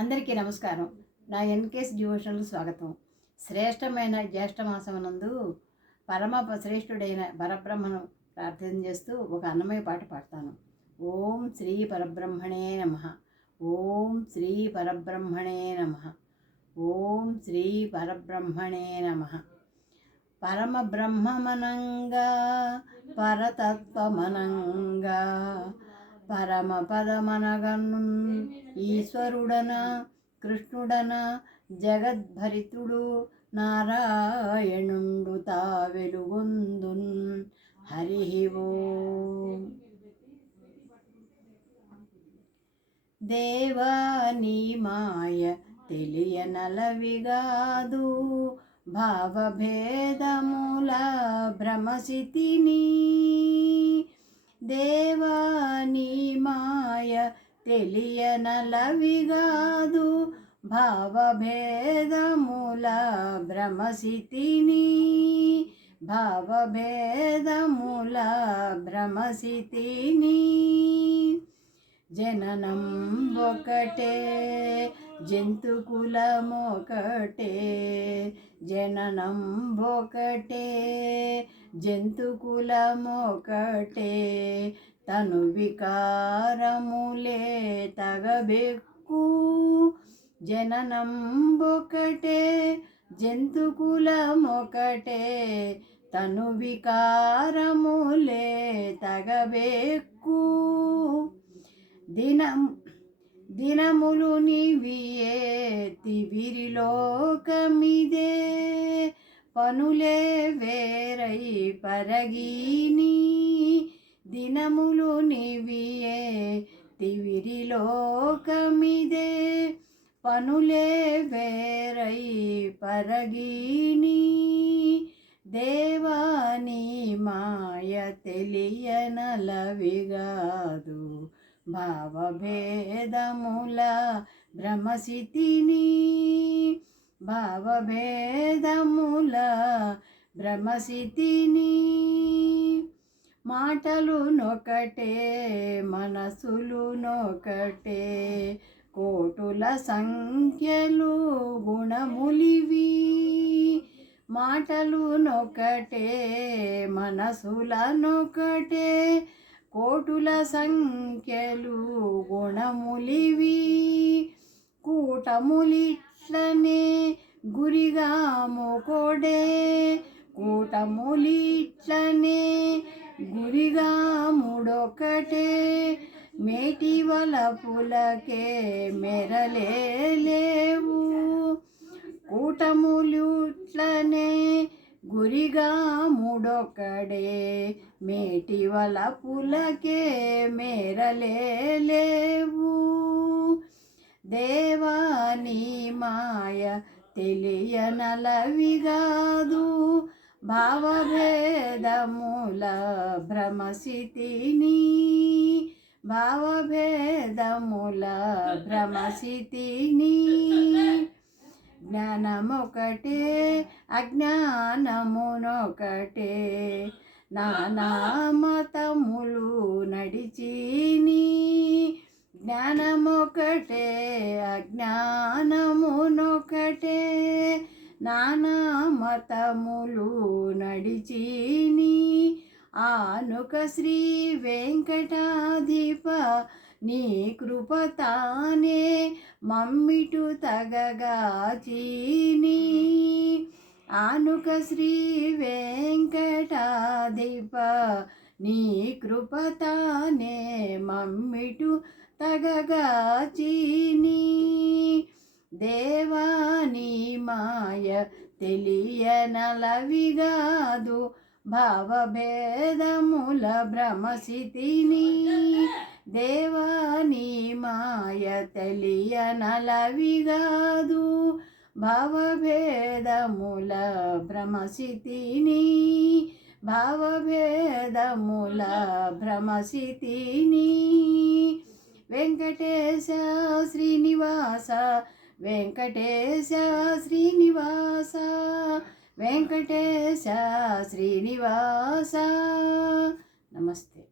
అందరికీ నమస్కారం. నా ఎన్కేఎస్ డివోషనల్కు స్వాగతం. శ్రేష్టమైన జ్యేష్ఠమాసమునందు శ్రేష్ఠుడైన పరబ్రహ్మను ప్రార్థన చేస్తూ ఒక అన్నమయ్య పాట పాడతాను. ఓం శ్రీ పరబ్రహ్మణే నమః. ఓం శ్రీ పరబ్రహ్మణే నమః. ఓం శ్రీ పరబ్రహ్మణే నమః. పరమబ్రహ్మమనంగా పరతత్వమనంగా పరమ పదమనగను ఈశ్వరుడన కృష్ణుడన జగద్భరితుడు నారాయణుండు తా వెలుగొందున్. హరి ఓం. దేవా నీ మాయ తెలియనలవిగాదు, భావభేదముల భ్రమసితిని. దేవా నీ మాయ తెలియనలవిగాదు, భావభేదముల భ్రమసితిని. భావభేదముల భ్రమసితిని. జననం ఒకటే జంతుకులమొకటే, జననం ఒకటే జంతుకులమొకటే, తను వికారములే తగబెక్కు. జననం ఒకటే జంతుకులమొకటే, తను వికారములే తగబెక్కు. దినములు నివియే తివిరిలోకమిదే, పనులే వేరై పరగిని. దినములు నివియే తివిరిలోకమిదే, పనులే వేరై పరగిని. దేవాని మాయ తెలియనలవిగాదు, భావభేదముల భ్రమసితిని. భావభేదముల భ్రమసితిని. మాటలు నొకటే మనసులు నొకటే, కోటుల సంఖ్యలు గుణములివి. మాటలు నొకటే మనసుల నొకటే, కోటుల సంఖ్యలు గుణములివి. కూటములిట్లనే గురిగాముకొడే, కూటములిట్లనే గురిగాముడొకటే, మేటి వలపులకే మెరలేవు. కూటములిట్లనే గురిగాముడొకడే, మేటి వలపులకే మెరలేవు. దేవాని మాయ తెలియనలవిగాదు, భావభేదముల భ్రమసితిని. భావభేదముల భ్రమసితిని. జ్ఞానమొకటే అజ్ఞానమునొకటే, నానా మతములు నడిచిని. జ్ఞానమొకటే అజ్ఞానమునొకటే, నానా మతములు నడిచిని. ఆనుక శ్రీ వెంకటాధిప నీ కృపతానే మమ్మిటు తగగాచీని. ఆనుక శ్రీ వెంకటాధిప నీ కృపతానే మమ్మిటు తగగాచీని. దేవాని మాయ తెలియనలవిగాదు, భావభేదముల భ్రమసితిని. దేవాని మాయ తెలియనలవిగాదు, భావభేదముల భ్రమసితిని. భావభేదముల భ్రమసితిని. వెంకటేశ శ్రీనివాస, వెంకటేశ శ్రీనివాస, వెంకటేశ శ్రీనివాస. నమస్తే.